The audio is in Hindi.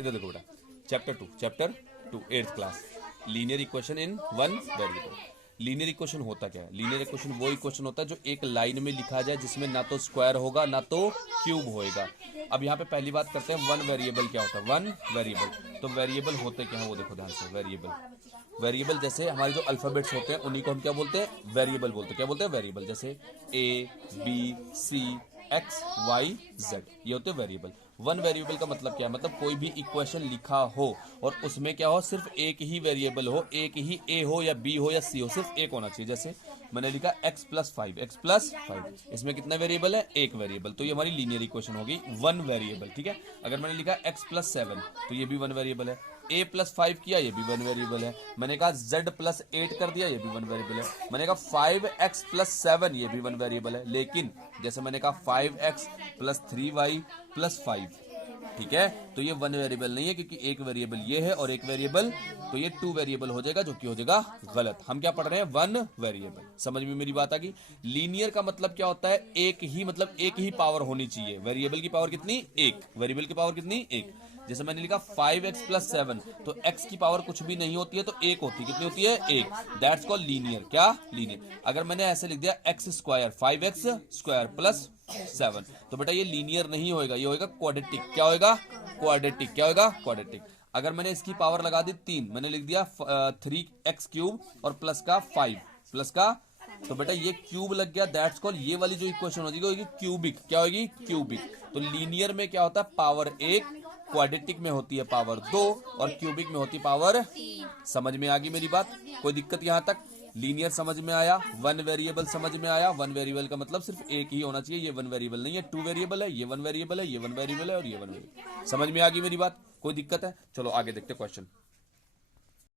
इधर देखो बेटा, chapter 2 8th class, linear equation in one variable. Linear equation होता क्या है? लीनियर इक्वेशन वो इक्वेशन होता है जो एक लाइन में लिखा जाए, जिसमें ना तो स्क्वायर होगा ना तो क्यूब होएगा। अब यहाँ पे पहली बात करते हैं, वन वेरिएबल क्या होता है? वन वेरिएबल, तो वेरिएबल होते क्या है वो देखो ध्यान से। वेरिएबल जैसे हमारे जो अल्फाबेट्स होते हैं उन्हीं को हम क्या बोलते हैं? वेरिएबल बोलते हैं। क्या बोलते हैं? वेरिएबल। जैसे A B C X Y Z, ये होते हैं वेरिएबल। वन वेरिएबल का मतलब क्या है? मतलब कोई भी इक्वेशन लिखा हो और उसमें क्या हो, सिर्फ एक ही वेरिएबल हो, एक ही ए हो या बी हो या सी हो, सिर्फ एक होना चाहिए। जैसे मैंने लिखा x+5, इसमें कितना वेरिएबल है? एक वेरिएबल, तो ये हमारी लीनियर इक्वेशन होगी वन वेरिएबल। ठीक है। अगर मैंने लिखा x+7 तो ये भी वन वेरिएबल है। a+5 किया, ये भी वन वेरिएबल है। मैंने कहा z+8 कर दिया, ये भी वन वेरिएबल है। मैंने कहा 5x+7, ये भी वन वेरिएबल है। लेकिन जैसे मैंने कहा 5x+3y+5, ठीक है, तो ये वन वेरिएबल नहीं है, क्योंकि एक वेरिएबल ये है और एक वेरिएबल, तो ये टू वेरिएबल हो जाएगा, जो कि हो जाएगा गलत। हम क्या पढ़ रहे हैं? One variable. समझ में मेरी बात आ गई? लीनियर का मतलब क्या होता है? एक ही, मतलब एक ही पावर होनी चाहिए। वेरिएबल की पावर कितनी? एक। वेरिएबल की पावर कितनी? एक। जैसे मैंने लिखा 5x+7, तो x की पावर कुछ भी नहीं होती है, तो एक होती है। कितनी होती है? एक। That's called linear. क्या? लीनियर। अगर मैंने ऐसे लिख दिया x², 5x² + 7, तो बेटा ये लीनियर नहीं होएगा, ये होएगा क्वाड्रेटिक। क्या होएगा? क्वाड्रेटिक। क्या होएगा? क्वाड्रेटिक। अगर मैंने इसकी पावर लगा दी 3, मैंने लिख दिया 3x³ और प्लस का 5 प्लस का, तो बेटा ये क्यूब लग गया। दैट्स कॉल्ड, ये वाली जो इक्वेशन होगी क्यूबिक। क्या होगी? क्यूबिक। तो लीनियर में क्या होता है? पावर 1, क्वाड्रेटिक में होती है पावर 2 और क्यूबिक में होती है पावर 3। समझ में आ गई मेरी बात? कोई दिक्कत यहां तक? लीनियर समझ में आया, वन वेरिएबल समझ में आया। वन वेरिएबल का मतलब सिर्फ एक ही होना चाहिए, ये वन वेरिएबल नहीं है, टू वेरिएबल है, ये वन वेरिएबल है, ये वन वेरिएबल है और ये वन वेरिएबल। समझ में आ गई मेरी बात? कोई दिक्कत है? चलो आगे देखते क्वेश्चन।